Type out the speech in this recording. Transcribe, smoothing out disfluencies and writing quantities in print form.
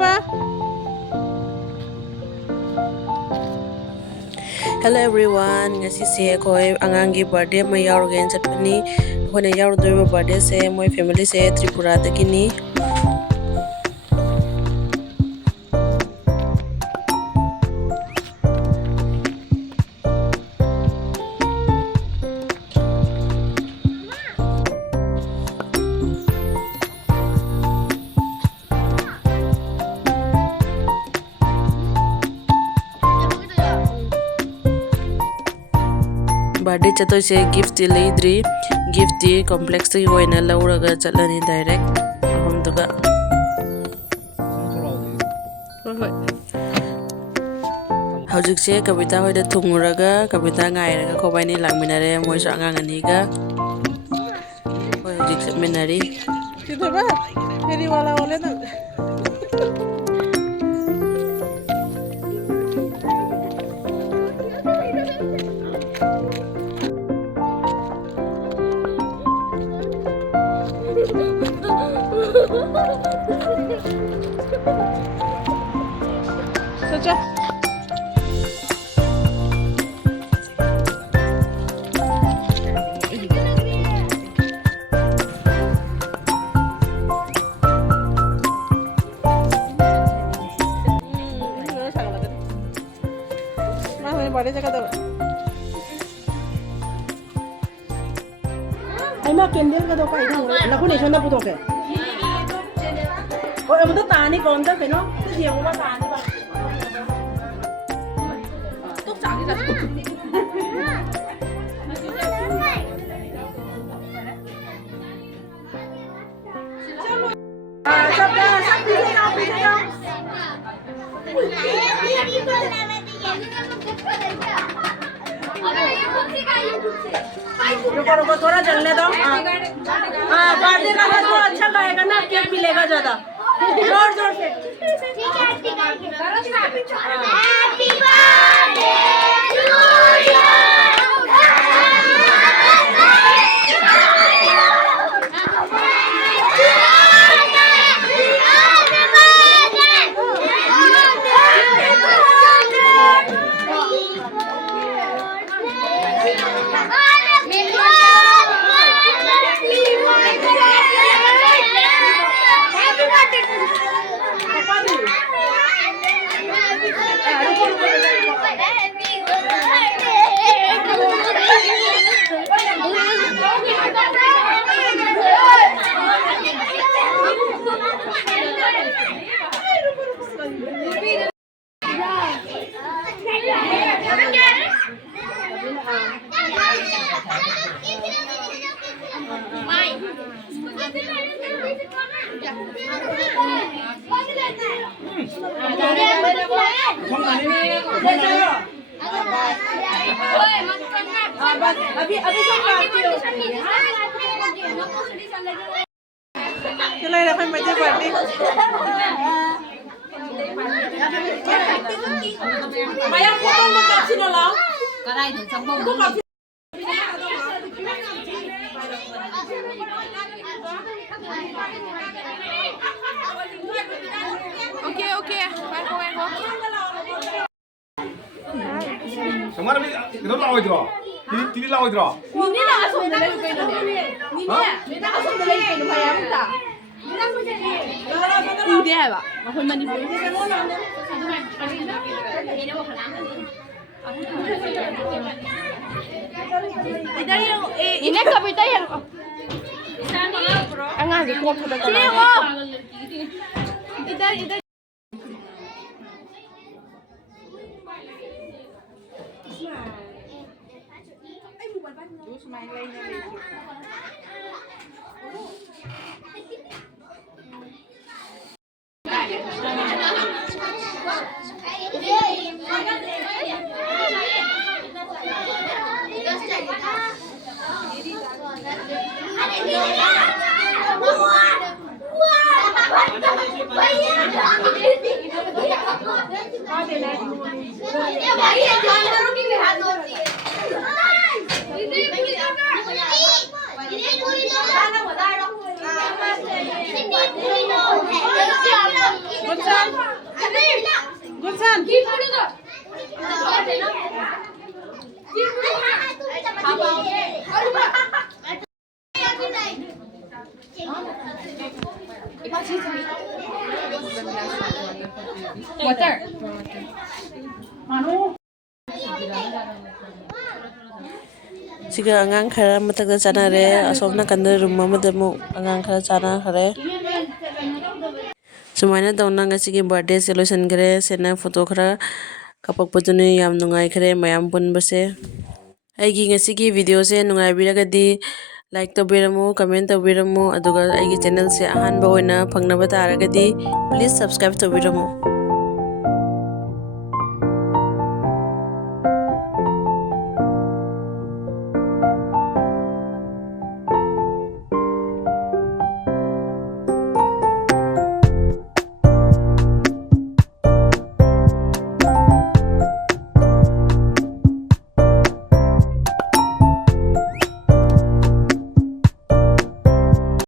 Hello everyone, ngasi se koi angangi birthday ma yaurgen chatpani khone yaurdoi birthday se moi family se Tripura dagini birthday chato se gift ti leidri gift ti complex ti hoina lauraga chatlani direct ahom duga hojik se kabita hoida thunguraga kabita ngairaga khobaini langminare moisu angang aniga hojik chapminari Tidurba, feri wala wala na. Sacha. Body jaga daw. Ay ma candle ka daw ka idang. Naku ni shona puto ke. Oy am to tani kon ta peno. Ti siya ko ba tani ba. Tuk chang ni sa. Sab da sab pise na pise na. रुको रुको थोड़ा जलने दो हाँ birthday का तो अच्छा गाएगा ना केक मिलेगा ज्यादा जोर जोर से हैप्पी बर्थडे टू यू अभी अभी सब काटती हो चलो ये रखो मजे पार्टी माया फोटो में कैप्शन लगाओ कराई दो सब को ओके ओके बैठो बैठो 정말 이런 나오더라. 딜이 나오더라. 민니 나가서 내가 이거 민니 나가서 내가 이거 봐야 한다. 우대 해봐. 얼마나 보여? 이네 कविता है अंगाजी को पता चला इधर इधर जानवरों की भी हाथ होती है What's up? siga angang khara mathakda chanare asom nakanda room amada mu angang khara chana khare sumaina tawna ngasigi birthday se loisankhare sena photo khara kapakpaduni yam nungai khare mayam punbase aigi ngasigi video se nungai biragadi like tawbiramu comment tawbiramu aduga aigi channel se ahanba oina phangnaba taragadi please subscribe tawbiramu